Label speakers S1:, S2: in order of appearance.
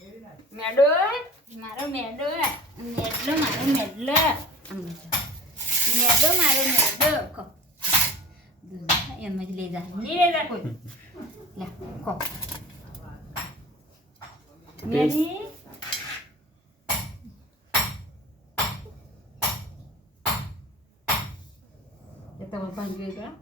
S1: મેડો
S2: મારો મેડો મેડલો મારો મેડલો. મેડો મારો મેડો એમ જ લઈ જા. લઈ જા કોઈ. લા કો મેરી તમારે પાંચ જોઈ
S3: ગયા